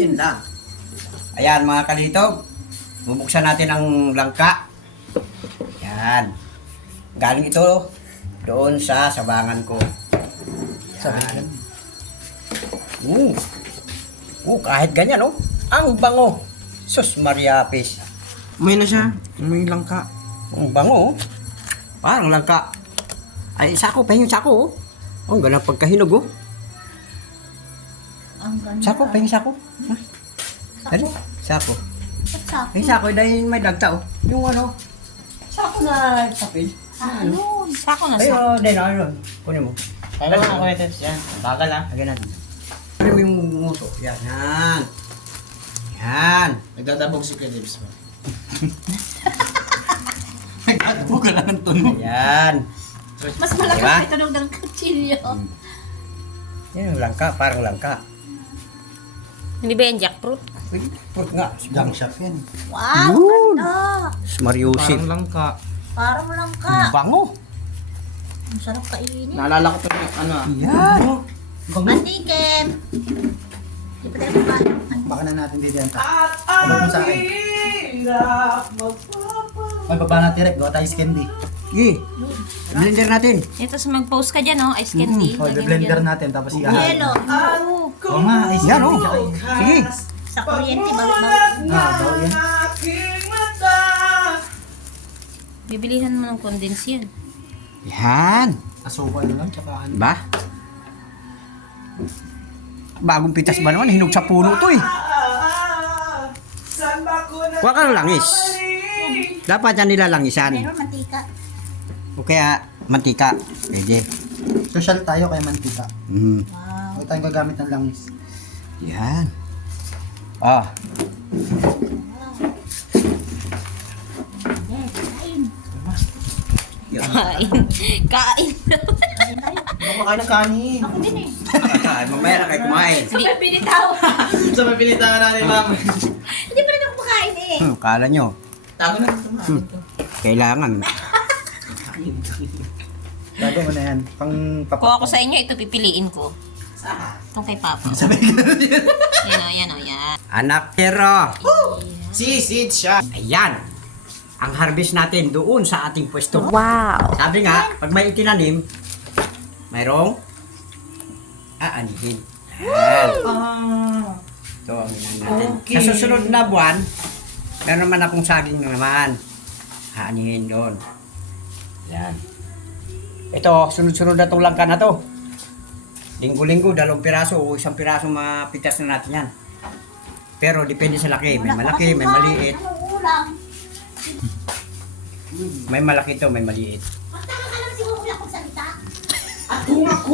Yun lang. Ayan mga kalito, bubuksan natin ang langka. Yan. Galing ito doon sa sabangan ko. Yan. Kahit ganyan, oh. Ang bango. Sus Maria Pis. May na siya. May langka. Ang bango, oh. Parang langka. Ay, sako, pahingin sako, oh. Ang ganda pagkahinog, oh. Ang ganda. Sako, pahingin sako. Ha? Ano? Sako. Ba't sako? Ay, sako, dahil may dagta, oh. Yung ano, sako na sapil. Ayun. Sako na Ay, sa. oh, dahil ano, kunin mo. Kaya mo ako ito. Yan. Bagal ah. Lagyan natin. Ano mo yung nguso? Yan, yan. Yan. Nagdadabog si Kuya Dibs mo. Nagdadabog ka lang ng tunog. Yan. Mas malakas Diba? pa ito ng kutsilyo. Yan yung langka, parang langka. Hindi ba yan jackfruit? Uy, put nga. Junk shop yan. Wow, Yun. ganda. Mariusip. Parang langka. Parang lang ka. Bango. Ang sarap kainin. Naalala ko ito ng ano ah. Yan. Mantikem. Di pa tayo kumain. Baka na natin dito yan. Ano mo sa akin? Ay, baba natin rep. Gawa tayo candy. Sige. Blender natin. Ito sa mag-post ka dyan, oh. Ice candy. O, Lagyan mo blender dyan. natin. Tapos Yelo. Oo nga, ice Yan, candy. oh. tsaka yun. Sige. Sa kuryente, bawit-bawit. Bawa yan. Bibilihan mo ng condense yan. Yan. Asukal na lang. Tsaka ano. Ba? Bagong pitas ba naman? Hinog sa puno to eh. Kuha ka ng langis. Dapat yan nilalangisan. Meron mantika. O kaya mantika. Pwede. Social tayo kaya mantika. Mm. Wow. Huwag tayong gagamit ng langis. Yan. Ah. Yes, kain. Kain. Kain. Kain tayo. Huwag makain ng kanin. Ako din eh. Mamaya na kayo kumain. Sa pipilitaw. Sa mapilitan natin, ma'am. Hindi pa rin ako makain eh. Kala nyo. Tago na ito, ma'am. Kailangan. Tago mo na yan. Pang Kung ako sa inyo, ito pipiliin ko. Itong kay Papa. Sabay ka na yan. Yan, o, yan, o, yan. Anak pero. Sisid siya. Ayan. Ang harvest natin doon sa ating pwesto. Wow. Sabi nga, pag may itinanim, mayroong aanihin. Ayan. Ito ang inanin natin. Okay. Sa susunod na buwan, meron naman akong saging na naman. Aanihin doon. Ayan. Ito, sunod-sunod na itong langka na to. Linggo-linggo, 2 piraso o 1 piraso mapitas na natin yan. Pero depende sa laki. May malaki, may maliit. Anong ulam? May malaki to, may maliit. Magtama ka lang siguro kung salita. At kung ako